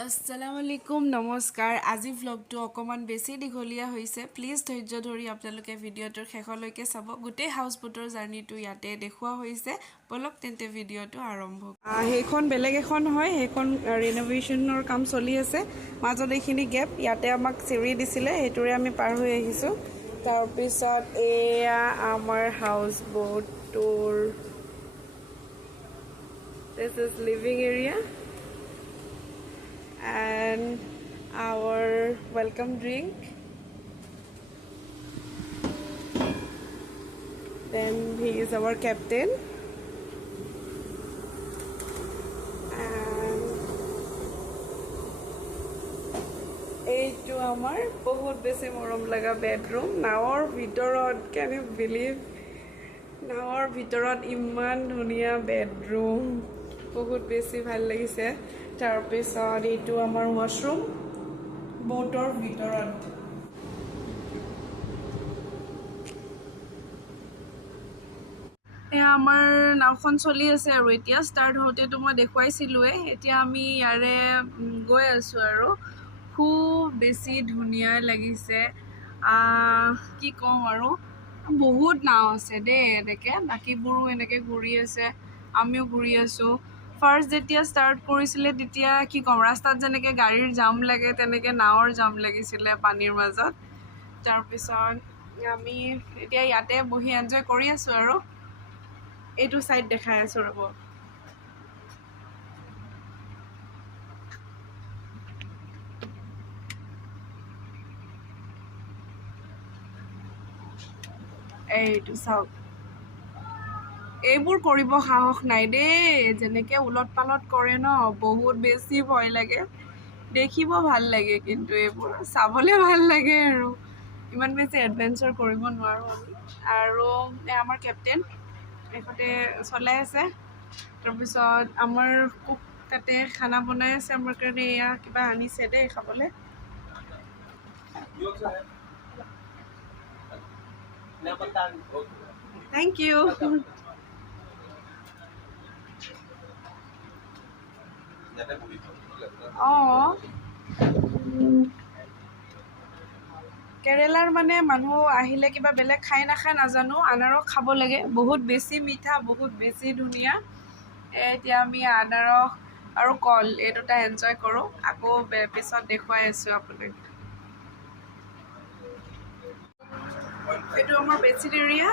আসসালামু আলাইকুম নমস্কাৰ আজি ভ্লগটো অকমান বেছি দীঘলীয়া হৈছে প্লিজ ধৈৰ্য ধৰি আপোনালোকে ভিডিঅ'টোৰ শেষলৈকে চাব গোটেই হাউচ বোটৰ জাৰ্নিটো ইয়াতে দেখুওৱা হৈছে বলক তেন্তে ভিডিঅ'টো আৰম্ভ সেইখন বেলেগ এখন হয় সেইখন ৰিন'ভেশ্যনৰ কাম চলি আছে মাজত এইখিনি গেপ ইয়াতে আমাক চিৰি দিছিলে সেইটোৰে আমি পাৰ হৈ আহিছোঁ তাৰপিছত এয়া আমাৰ হাউচ বোটটোৰ this is living area and our welcome drink. Then he is our captain. And এইটো আমাৰ বহুত বেছি মৰম লগা বেডৰুম নাৱৰ ভিতৰত can you believe নাৱৰ ভিতৰত ইমান ধুনীয়া বেডৰুম বহুত বেছি ভাল লাগিছে তাৰপিছত এইটো আমাৰ ৱাশৰুম বোটৰ ভিতৰত এয়া আমাৰ নাওখন চলি আছে আৰু এতিয়া ষ্টাৰ্ট হওঁতেতো মই দেখুৱাইছিলোঁৱে এতিয়া আমি ইয়াৰে গৈ আছোঁ আৰু খুব বেছি ধুনীয়া লাগিছে কি কওঁ আৰু বহুত নাও আছে দেই এনেকৈ বাকীবোৰো এনেকৈ ঘূৰি আছে আমিও ঘূৰি আছোঁ ফাৰ্ষ্ট যেতিয়া ষ্টাৰ্ট কৰিছিলে তেতিয়া কি ক'ম ৰাস্তাত যেনেকৈ গাড়ীৰ জাম লাগে তেনেকৈ নাৱৰ জাম লাগিছিলে পানীৰ মাজত তাৰপিছত আমি এতিয়া ইয়াতে বহি এনজয় কৰি আছোঁ আৰু এইটো ছাইড দেখাই আছোঁ ৰ'ব এইটো চাওক এইবোৰ কৰিব সাহস নাই দেই যেনেকৈ উলট পালট কৰে ন বহুত বেছি ভয় লাগে দেখিব ভাল লাগে কিন্তু এইবোৰ চাবলৈ ভাল লাগে আৰু ইমান বেছি এডভেঞ্চাৰ কৰিব নোৱাৰোঁ আমি আৰু আমাৰ কেপ্টেইন এখেতে চলাই আছে তাৰপিছত আমাৰ কুক তাতে খানা বনাই আছে আমাৰ কাৰণে এয়া কিবা আনিছে দেই খাবলৈ থেংক ইউ কেৰেলাৰ মানে মানুহ আহিলে কিবা বেলেগ খাই নাখায় নাজানো আনাৰস খাব লাগে বহুত বেছি মিঠা বহুত বেছি ধুনীয়া এতিয়া আমি আনাৰস আৰু কল এই দুটা এনজয় কৰোঁ আকৌ পিছত দেখুৱাই আছোঁ আপোনাক এইটো আমাৰ বেডশ্বীট এৰিয়া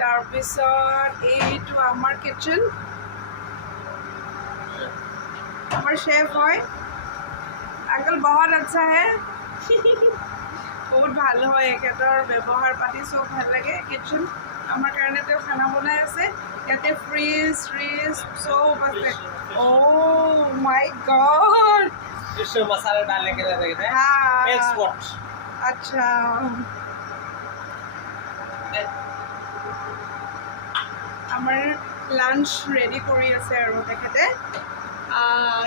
তাৰপিছত এইটো আমাৰ কিটচেন আমাৰ চেফ হয় আংকল বহুত আচ্ছা হে বহুত ভাল হয় এখেতৰ ব্যৱহাৰ পাতি চব ভাল লাগে কিটচেন আমাৰ কাৰণে তেওঁ খানা বনাই আছে ইয়াতে ফ্ৰিজ চব আছে অ' মাই গড मसाला डालने के लिए देखते हैं एक्सपोर्ट আচ্ছা আমাৰ লাঞ্চ ৰেডি কৰি আছে আৰু তেখেতে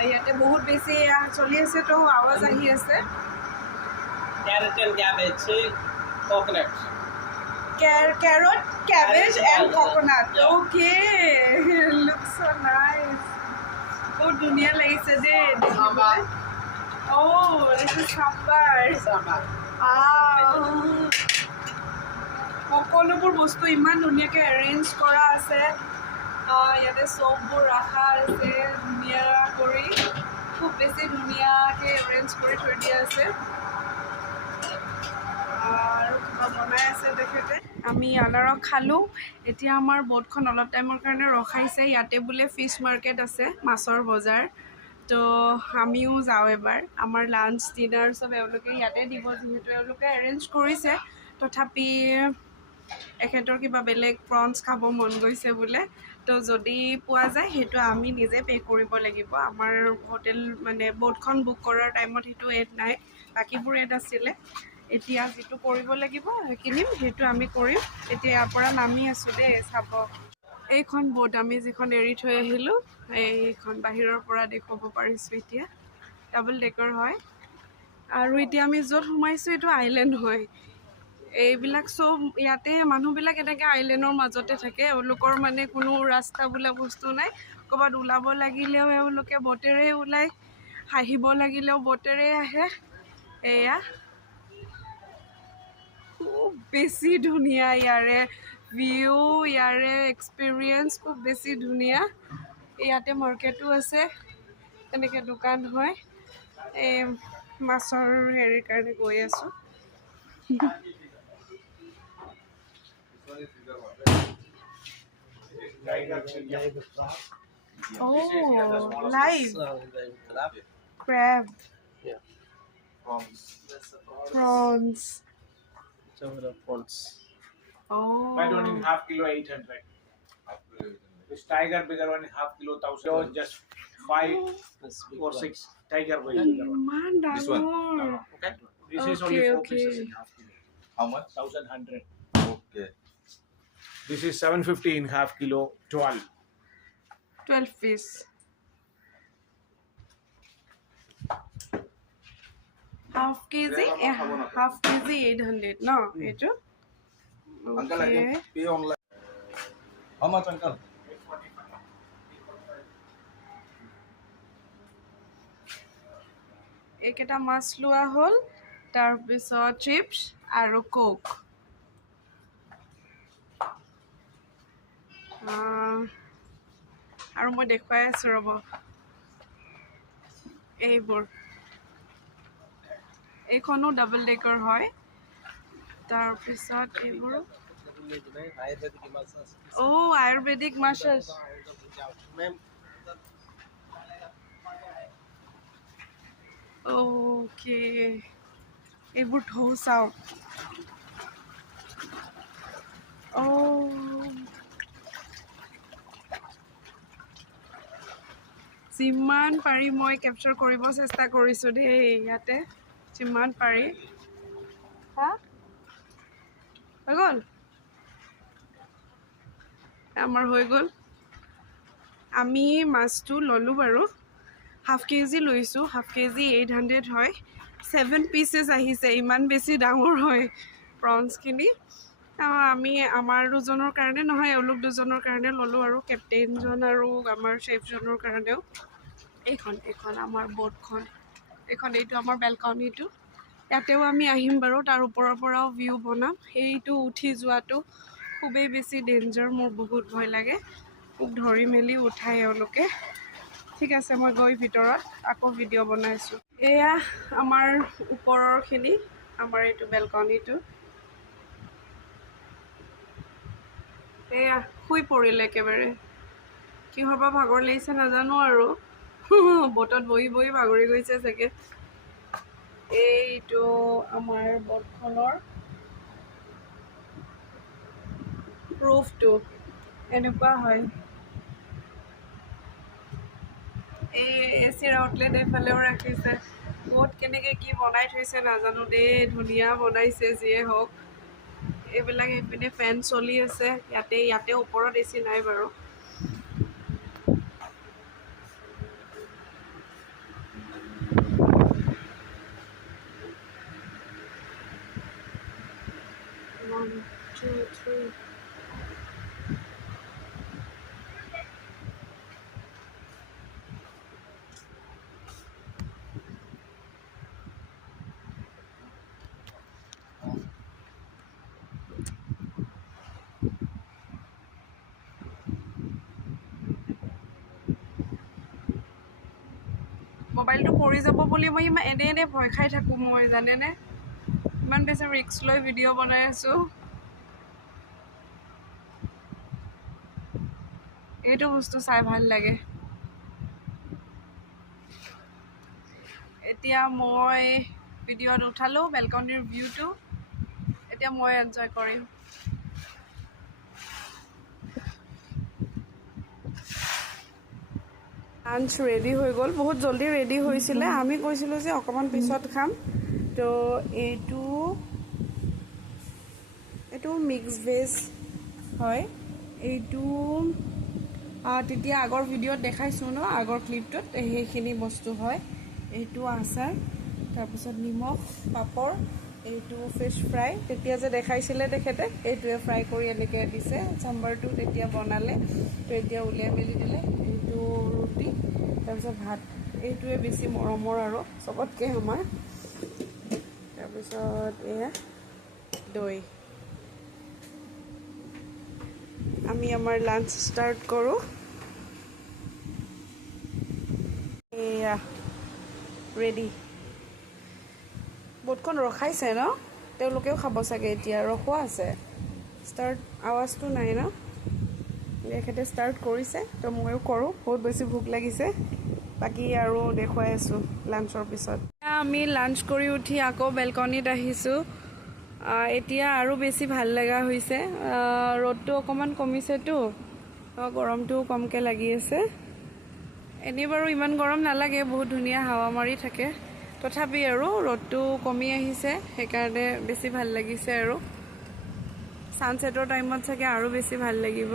ইয়াতে বহুত বেছি চলি আছে তো আৱাজ আহি আছে carrot and cabbage coconut carrot cabbage and coconut okay looks so nice বহুত ধুনীয়া লাগিছে দেই দেখিবলৈ oh this is sambar সকলোবোৰ বস্তু ইমান ধুনীয়াকৈ এৰেঞ্জ কৰা আছে ইয়াতে চববোৰ ৰখা আছে ধুনীয়া কৰি খুব বেছি ধুনীয়াকৈ এৰেঞ্জ কৰি থৈ দিয়া আছে আৰু কিবা বনাই আছে তেখেতে আমি আনাৰস খালোঁ এতিয়া আমাৰ বোটখন অলপ টাইমৰ কাৰণে ৰখাইছে ইয়াতে বোলে ফিছ মাৰ্কেট আছে মাছৰ বজাৰ তো আমিও যাওঁ এবাৰ আমাৰ লাঞ্চ ডিনাৰ চব এওঁলোকে ইয়াতে দিব যিহেতু এওঁলোকে এৰেঞ্জ কৰিছে তথাপি এখেতৰ কিবা বেলেগ প্ৰনছ খাব মন গৈছে বোলে তো যদি পোৱা যায় সেইটো আমি নিজে পে' কৰিব লাগিব আমাৰ হোটেল মানে বোটখন বুক কৰাৰ টাইমত সেইটো এড নাই বাকীবোৰ এড আছিলে এতিয়া যিটো কৰিব লাগিব কিনিম সেইটো আমি কৰিম এতিয়া ইয়াৰ পৰা নামি আছোঁ দেই চাব এইখন বোট আমি যিখন এৰি থৈ আহিলোঁ এইখন বাহিৰৰ পৰা দেখুৱাব পাৰিছোঁ এতিয়া ডাবল ডেকাৰ হয় আৰু এতিয়া আমি য'ত সোমাইছোঁ এইটো আইলেণ্ড হয় এইবিলাক চব ইয়াতে মানুহবিলাক এনেকৈ আইলেণ্ডৰ মাজতে থাকে এওঁলোকৰ মানে কোনো ৰাস্তা বোলা বস্তু নাই ক'ৰবাত ওলাব লাগিলেও এওঁলোকে বটেৰে ওলায় হাঁহিব লাগিলেও ব'টেৰে আহে এয়া খুব বেছি ধুনীয়া ইয়াৰে ভিউ ইয়াৰে এক্সপিৰিয়েঞ্চ খুব বেছি ধুনীয়া ইয়াতে মাৰ্কেটো আছে তেনেকৈ দোকান হয় এই মাছৰ হেৰিৰ কাৰণে গৈ আছোঁ live crab prawns oh That one in half kilo 800. This tiger bigger one in half kilo 1000. Just 5 or 6 tiger bigger one. man This one? ডাঙৰ Okay. This is only Okay, 4 pieces okay. in half kilo. How much? 1100. Okay. This is 750 in half kilo 12. 12 piece half kg half kg 800 no eto Uncle, I okay can pay online. How much, uncle? এইকেইটা মাছ লোৱা হ'ল তাৰপিছত chips আৰু কোক আৰু মই দেখুৱাই আছোঁ ৰ'ব এইবোৰ এইখনো ডাবল ডেকাৰ হয় তাৰপিছত এইবোৰ আয়ুৰ্বেদিক মাছাজ ওকে এইবোৰ ঢৌ চাওঁ যিমান পাৰি মই কেপচাৰ কৰিব চেষ্টা কৰিছোঁ দেই ইয়াতে যিমান পাৰি হা হৈ গ'ল আমাৰ হৈ গ'ল আমি মাছটো ল'লোঁ বাৰু হাফ কেজি লৈছোঁ হাফ কেজি 800 হয় 7 পিচেছ আহিছে ইমান বেছি ডাঙৰ হয় প্ৰনছখিনি আমি আমাৰ দুজনৰ কাৰণে নহয় এওঁলোক দুজনৰ কাৰণে ল'লোঁ আৰু কেপ্টেইনজন আৰু আমাৰ চেফজনৰ কাৰণেও এইখন আমাৰ ব'টখন এইটো আমাৰ বেলকনিটো ইয়াতেও আমি আহিম বাৰু তাৰ ওপৰৰ পৰাও ভিউ বনাম সেইটো উঠি যোৱাটো খুবেই বেছি ডেঞ্জাৰ মোৰ বহুত ভয় লাগে মোক ধৰি মেলি উঠাই এওঁলোকে ঠিক আছে মই গৈ ভিতৰত আকৌ ভিডিঅ' বনাইছোঁ এয়া আমাৰ ওপৰৰখিনি আমাৰ এইটো বেলকনিটো এয়া শুই পৰিলে একেবাৰে কিহৰ পৰা ভাগৰ লাগিছে নাজানো আৰু ব'টত বহি বহি ভাগৰি গৈছে চাগে এইটো আমাৰ ব'টখনৰ প্ৰুফটো এনেকুৱা হয় এই এচিৰ আউটলেট এইফালেও ৰাখিছে ক'ত কেনেকৈ কি বনাই থৈছে নাজানো দেই ধুনীয়া বনাইছে যিয়ে হওক এইবিলাক এইপিনে ফেন চলি আছে ইয়াতে ওপৰত এচি নাই বাৰু One, two, three. মোবাইলটো পৰি যাব বুলি মই এনে ভয় খাই থাকোঁ মই জানেনে ইমান বেছি ৰিস্ক লৈ ভিডিঅ' বনাই আছোঁ এইটো বস্তু চাই ভাল লাগে এতিয়া মই ভিডিঅ'ত উঠালোঁ বেলকনিৰ ভিউটো এতিয়া মই এনজয় কৰিম লাঞ্চ ৰেডি হৈ গ'ল বহুত জলদি ৰেডি হৈছিলে আমি কৈছিলোঁ যে অকণমান পিছত খাম তো এইটো মিক্স ভেজ হয় এইটো তেতিয়া আগৰ ভিডিঅ'ত দেখাইছোঁ ন আগৰ ক্লিপটোত সেইখিনি বস্তু হয় এইটো আচাৰ তাৰপিছত নিমখ পাপৰ এইটো ফিছ ফ্ৰাই তেতিয়া যে দেখাইছিলে তেখেতে এইটোৱে ফ্ৰাই কৰি এনেকৈ দিছে চাম্বাৰটো তেতিয়া বনালে তো এতিয়া উলিয়াই মেলি দিলে এইটো ৰুটি তাৰপিছত ভাত এইটোৱে বেছি মৰমৰ আৰু চবতকৈ আমাৰ। তাৰপিছত এয়া দৈ। আমি আমাৰ লাঞ্চ ষ্টাৰ্ট কৰোঁ। এয়া ৰেডি। বোটখন ৰখাইছে ন, তেওঁলোকেও খাব চাগে এতিয়া, ৰখোৱা আছে। ষ্টাৰ্ট আৱাজটো নাই ন, এখেতে ষ্টাৰ্ট কৰিছে, তো ময়ো কৰোঁ। বহুত বেছি ভোক লাগিছে, বাকী আৰু দেখুৱাই আছোঁ লাঞ্চৰ পিছত। আমি লাঞ্চ কৰি উঠি আকৌ বেলকনিত আহিছোঁ। এতিয়া আৰু বেছি ভাল লগা হৈছে, ৰ'দটো অকণমান কমিছেতো, গৰমটোও কমকৈ লাগি আছে। এনেই বাৰু ইমান গৰম নালাগে, বহুত ধুনীয়া হাৱা মাৰি থাকে, তথাপি আৰু ৰ'দটো কমি আহিছে, সেইকাৰণে বেছি ভাল লাগিছে। আৰু ছানছেটৰ টাইমত চাগে আৰু বেছি ভাল লাগিব।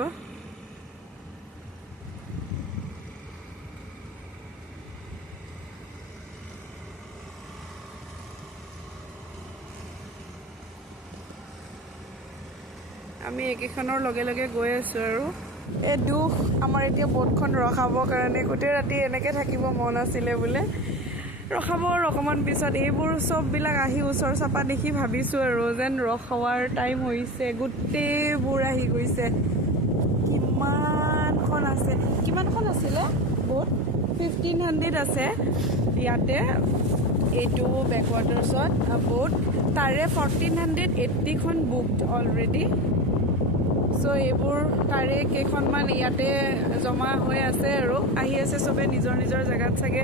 আমি একেখনৰ লগে লগে গৈ আছোঁ আৰু এই দুখ আমাৰ এতিয়া বোটখন ৰখাবৰ কাৰণে। গোটেই ৰাতি এনেকৈ থাকিব মন আছিলে বোলে, ৰখাব আৰু অকণমান পিছত। এইবোৰ চববিলাক আহি ওচৰ চাপা দেখি ভাবিছোঁ আৰু যেন ৰখোৱাৰ টাইম হৈছে। গোটেইবোৰ আহি গৈছে। কিমানখন আছে, কিমানখন আছিলে বোট? 1500 আছে ইয়াতে, এইটো বেকৱাটাৰ্ছত বোট। তাৰে 1480খন বুকড অলৰেডি। চ' এইবোৰ তাৰে কেইখনমান ইয়াতে জমা হৈ আছে আৰু আহি আছে। চবে নিজৰ নিজৰ জেগাত চাগে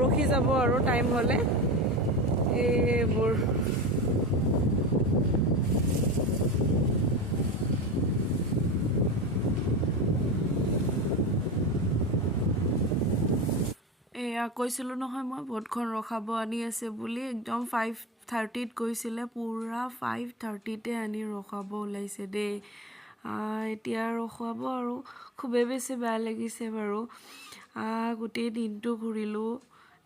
ৰখি যাব আৰু টাইম হ'লে। এইবোৰ এয়া কৈছিলোঁ নহয় মই, বোটখন ৰখাব আনি আছে বুলি। একদম 5:30ত কৈছিলে, পূৰা 5:30তে আনি ৰখাব ওলাইছে দেই। এতিয়া ৰখুৱাব আৰু খুবেই বেছি বেয়া লাগিছে বাৰু। গোটেই দিনটো ঘূৰিলোঁ,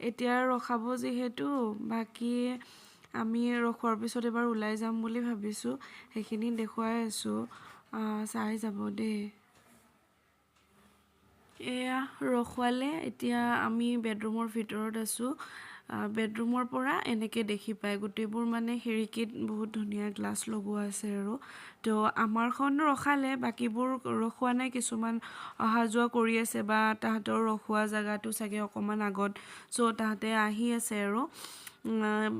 এতিয়া ৰখাব যিহেতু। বাকী আমি ৰখোৱাৰ পিছত এবাৰ ওলাই যাম বুলি ভাবিছোঁ, সেইখিনি দেখুৱাই আছোঁ, চাই যাব দেই। এয়া ৰখোৱালে, এতিয়া আমি বেডৰুমৰ ভিতৰত আছোঁ। বেডৰুমৰ পৰা এনেকৈ দেখি পায় গোটেইবোৰ, মানে খিৰিকীত বহুত ধুনীয়া গ্লাছ লগোৱা আছে আৰু। তো আমাৰখন ৰখালে, বাকীবোৰ ৰখোৱা নাই। কিছুমান অহা যোৱা কৰি আছে, বা তাহাঁতৰ ৰখোৱা জেগাটো চাগে অকণমান আগত, চ' তাহাঁতে আহি আছে আৰু।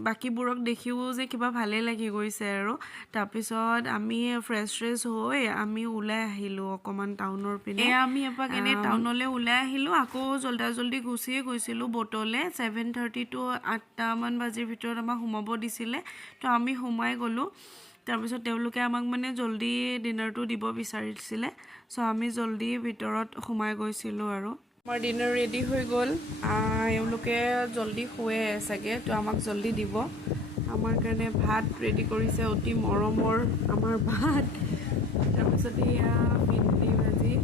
বাকীবোৰক দেখিও যে কিবা ভালেই লাগি গৈছে আৰু। তাৰপিছত আমি ফ্ৰেছ হৈ আমি ওলাই আহিলোঁ অকণমান টাউনৰ পিনে। আমি এপাক এনেই টাউনলৈ ওলাই আহিলোঁ, আকৌ জল্দি গুচিয়ে গৈছিলোঁ বোটলৈ। 7:30 to 8টামান বাজিৰ ভিতৰত আমাক সোমাব দিছিলে, তো আমি সোমাই গ'লোঁ। তাৰপিছত তেওঁলোকে আমাক মানে জল্দি ডিনাৰটো দিব বিচাৰিছিলে, চ' আমি জল্দি ভিতৰত সোমাই গৈছিলোঁ আৰু। আমাৰ ডিনাৰ ৰেডি হৈ গ'ল। এওঁলোকে জল্দি শুৱে চাগে, তো আমাক জল্দি দিব। আমাৰ কাৰণে ভাত ৰেডি কৰিছে, অতি মৰমৰ আমাৰ ভাত। তাৰপিছত এয়া ভেন্দি ভাজি,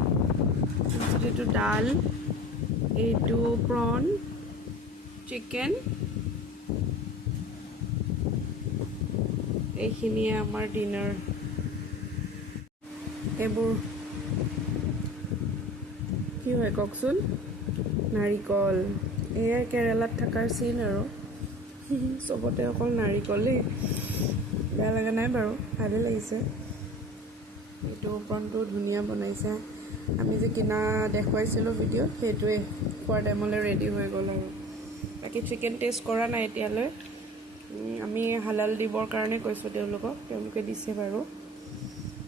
তাৰপিছত এইটো ডাল, এইটো প্ৰন, চিকেন, এইখিনিয়ে আমাৰ ডিনাৰ। এইবোৰ কি হয় কওকচোন? নাৰিকল। এয়াই কেৰেলাত থকাৰ চিন আৰু চবতে অকল নাৰিকলেই। বেয়া লগা নাই বাৰু, ভালেই লাগিছে। এইটো প্ৰনটো ধুনীয়া বনাইছে। আমি যে কিনা দেখুৱাইছিলোঁ ভিডিঅ'ত, সেইটোৱে খোৱাৰ টাইমলৈ ৰেডি হৈ গ'ল আৰু। বাকী চিকেন টেষ্ট কৰা নাই এতিয়ালৈ। আমি হালাল দিবৰ কাৰণে কৈছোঁ তেওঁলোকক, তেওঁলোকে দিছে বাৰু।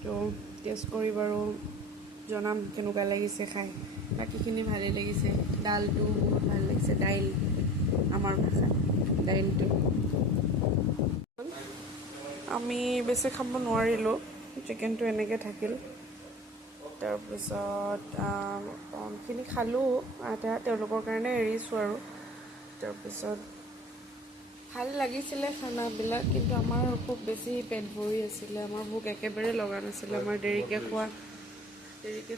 তো টেষ্ট কৰি বাৰু জনাম কেনেকুৱা লাগিছে খাই। বাকীখিনি ভালেই লাগিছে। ডালটো বহুত ভাল লাগিছে, দাইল আমাৰ ভাষাত দাইলটো। আমি বেছি খাব নোৱাৰিলোঁ, চিকেনটো এনেকৈ থাকিল। তাৰপিছত প্ৰনখিনি খালোঁ, এতিয়া তেওঁলোকৰ কাৰণে এৰিছোঁ আৰু। তাৰপিছত ভাল লাগিছিলে খানাবিলাক, কিন্তু আমাৰ খুব বেছি পেট ভৰি আছিলে। আমাৰ ভোক একেবাৰে লগা নাছিলে। আমাৰ দেৰিকৈ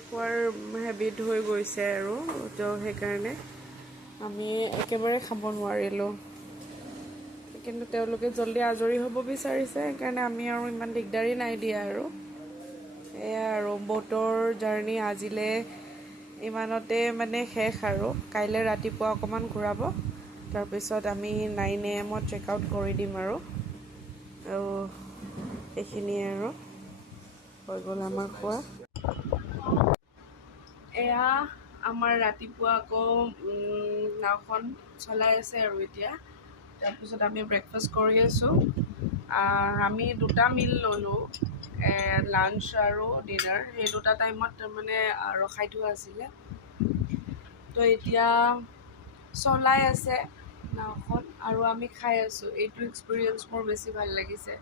খোৱাৰ হেবিট হৈ গৈছে আৰু, তো সেইকাৰণে আমি একেবাৰে খাব নোৱাৰিলোঁ। কিন্তু তেওঁলোকে জল্দি আজৰি হ'ব বিচাৰিছে, সেইকাৰণে আমি আৰু ইমান দিগদাৰি নাই দিয়া আৰু। এয়া আৰু বোটৰ জাৰ্ণি আজিলৈ ইমানতে মানে শেষ আৰু কাইলৈ ৰাতিপুৱা অকণমান ঘূৰাব তাৰপিছত আমি 9 AM চেক আউট কৰি দিম আৰু এইখিনিয়ে আৰু হৈ গ'ল আমাৰ খোৱা এয়া আমাৰ ৰাতিপুৱা আকৌ নাওখন চলাই আছে আৰু এতিয়া তাৰপিছত আমি ব্ৰেকফাষ্ট কৰি আছোঁ আমি 2টা মিল ল'লোঁ লাঞ্চ আৰু ডিনাৰ সেই 2টা টাইমত তাৰমানে ৰখাই থোৱা আছিলে তো এতিয়া চলাই আছে নাওখন আৰু আমি খাই আছোঁ এইটো এক্সপিৰিয়েঞ্চ মোৰ বেছি ভাল লাগিছে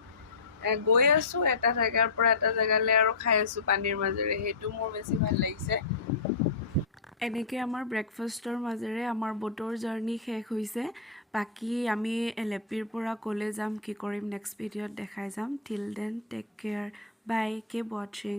গৈ আছোঁ এটা জেগাৰ পৰা এটা জেগালৈ আৰু খাই আছোঁ পানীৰ মাজেৰে সেইটো মোৰ বেছি ভাল লাগিছে এনেকৈ আমাৰ ব্ৰেকফাষ্টৰ মাজেৰে আমাৰ ব'টৰ জাৰ্ণি শেষ হৈছে বাকী আমি এলেপিৰ পৰা ক'লৈ যাম কি কৰিম নেক্সট ভিডিঅ'ত দেখাই যাম till then take care bye keep ৱাচিং